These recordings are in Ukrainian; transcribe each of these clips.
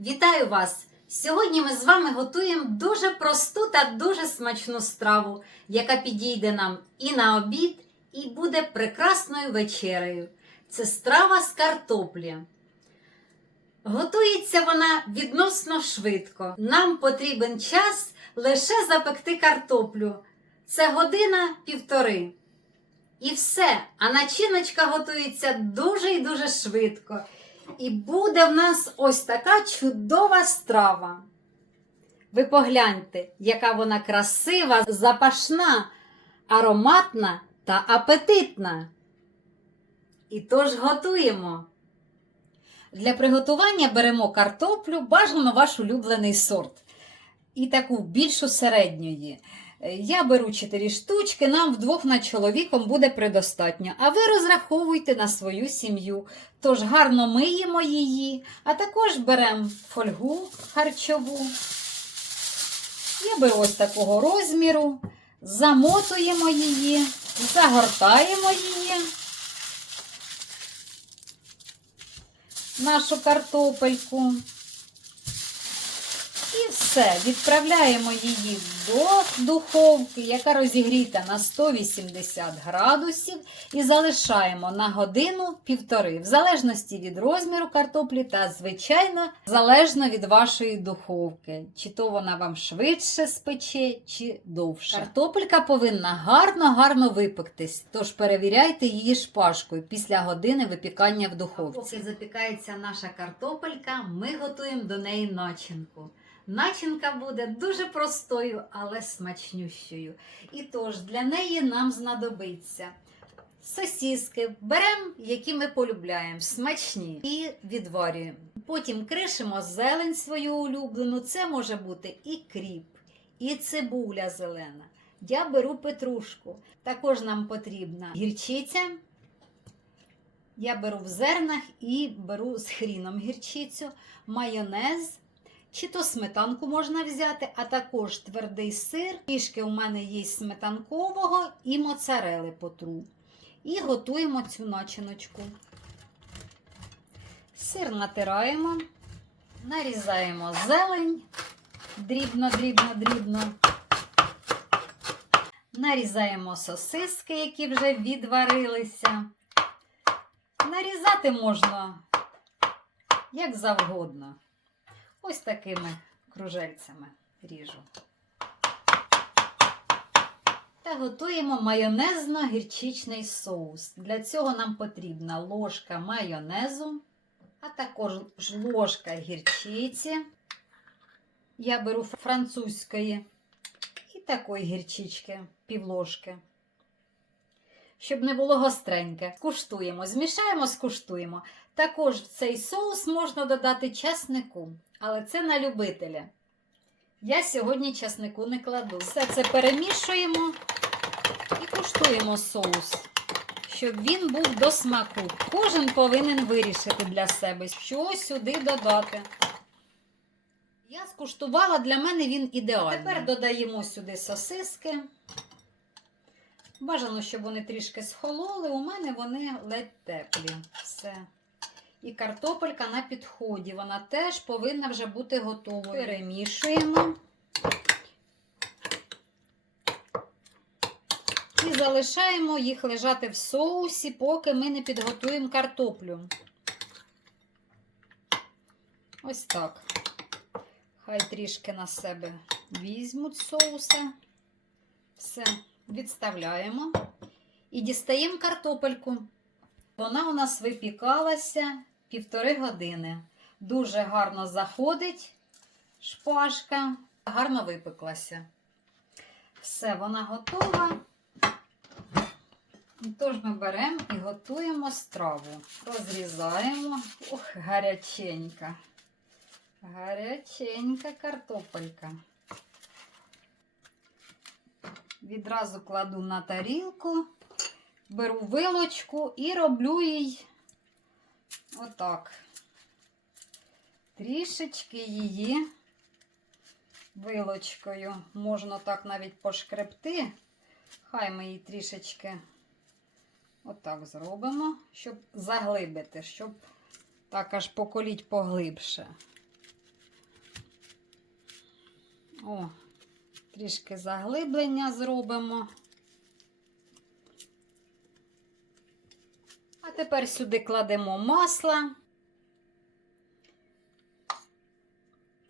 Вітаю вас! Сьогодні ми з вами готуємо дуже просту та дуже смачну страву, яка підійде нам і на обід, і буде прекрасною вечерею. Це страва з картоплі. Готується вона відносно швидко. Нам потрібен час лише запекти картоплю. Це година півтори. І все. А начиночка готується дуже і дуже швидко. І буде в нас ось така чудова страва. Ви погляньте, яка вона красива, запашна, ароматна та апетитна. І тож готуємо. Для приготування беремо картоплю, бажано ваш улюблений сорт. І таку більшу середньої. Е, Я беру 4 штучки, нам вдвох над чоловіком буде предостатньо. А ви розраховуйте на свою сім'ю. Тож гарно миємо її, а також беремо фольгу харчову. Я беру ось такого розміру, замотуємо її, загортаємо її. Нашу картопельку. Все, відправляємо її до духовки, яка розігріта на 180 градусів, і залишаємо на годину-півтори, в залежності від розміру картоплі та, звичайно, залежно від вашої духовки. Чи то вона вам швидше спече, чи довше. Картопелька повинна гарно-гарно випектись, тож перевіряйте її шпажкою після години випікання в духовці. Поки запікається наша картопелька, ми готуємо до неї начинку. Начинка буде дуже простою, але смачнющою. І тож для неї нам знадобиться сосіски. Беремо, які ми полюбляємо, смачні, і відварюємо. Потім кришимо зелень свою улюблену. Це може бути і кріп, і цибуля зелена. Я беру петрушку. Також нам потрібна гірчиця. Я беру в зернах і беру з хріном гірчицю, майонез. Чи то сметанку можна взяти, а також твердий сир. Трішки у мене є сметанкового і моцарели потру. І готуємо цю начиночку. Сир натираємо, нарізаємо зелень дрібно, дрібно, дрібно. Нарізаємо сосиски, які вже відварилися. Нарізати можна як завгодно. Ось такими кружельцями ріжу. Та готуємо майонезно-гірчичний соус. Для цього нам потрібна ложка майонезу, а також ложка гірчиці. Я беру французької і такої гірчички, півложки. Щоб не було гостреньке. Куштуємо, змішаємо, скуштуємо. Також в цей соус можна додати часнику, але це на любителя. Я сьогодні часнику не кладу. Все це перемішуємо і куштуємо соус, щоб він був до смаку. Кожен повинен вирішити для себе, що сюди додати. Я скуштувала, для мене він ідеальний. Тепер додаємо сюди сосиски. Бажано, щоб вони трішки схололи. У мене вони ледь теплі. Все. І картопелька на підході. Вона теж повинна вже бути готовою. Перемішуємо. І залишаємо їх лежати в соусі, поки ми не підготуємо картоплю. Ось так. Хай трішки на себе візьмуть соуса. Все, відставляємо. І дістаємо картопельку. Вона у нас випікалася півтори години. Дуже гарно заходить шпажка, гарно випеклася. Все, вона готова. Тож ми беремо і готуємо страву. Розрізаємо. Ох, гаряченька. Гаряченька картопелька. Відразу кладу на тарілку беру вилочку і роблю їй отак. Трішечки її вилочкою. Можна так навіть пошкребти. Хай ми її трішечки отак зробимо, щоб заглибити, щоб так аж поколіть поглибше. О, трішки заглиблення зробимо. Тепер сюди кладемо масло.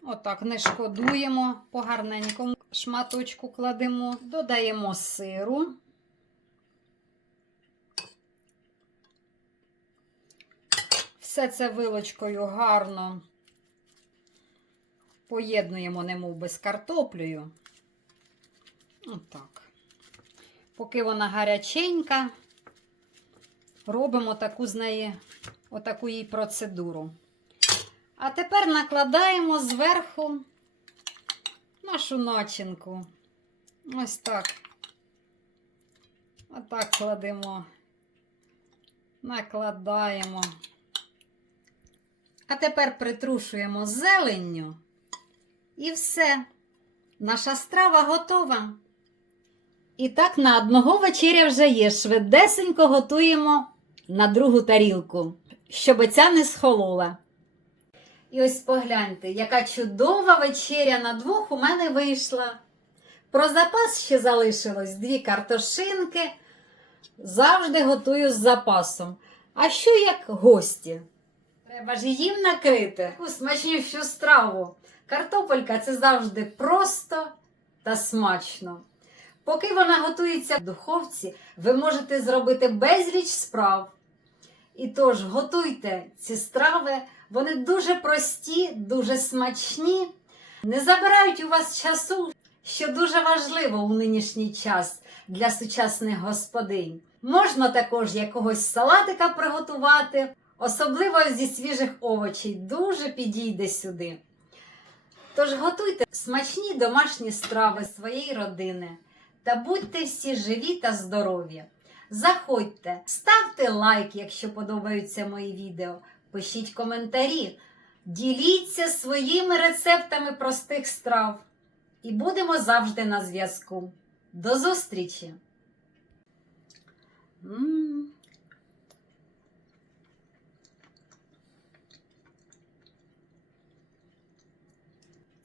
Отак не шкодуємо, по гарненькому шматочку кладемо, додаємо сиру. Все це вилочкою гарно поєднуємо, немов би з картоплею. Отак. Поки вона гаряченька, робимо таку з неї, отаку їй процедуру. А тепер накладаємо зверху нашу начинку. Ось так. Отак кладемо. Накладаємо. А тепер притрушуємо зеленню. І все. Наша страва готова. І так на одного вечеря вже є. Швидесенько готуємо на другу тарілку, щоб ця не схолола. І ось погляньте, яка чудова вечеря на двох у мене вийшла. Про запас ще залишилось дві картошинки. Завжди готую з запасом. А що як гості? Треба ж їм накрити таку смачнющу страву. Картопелька це завжди просто та смачно. Поки вона готується в духовці, ви можете зробити безліч справ. І тож готуйте ці страви, вони дуже прості, дуже смачні, не забирають у вас часу, що дуже важливо у нинішній час для сучасних господинь. Можна також якогось салатика приготувати, особливо зі свіжих овочів, дуже підійде сюди. Тож готуйте смачні домашні страви своєї родини та будьте всі живі та здорові. Заходьте, ставте лайк, якщо подобаються мої відео, пишіть коментарі, діліться своїми рецептами простих страв. І будемо завжди на зв'язку. До зустрічі!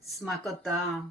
Смакота.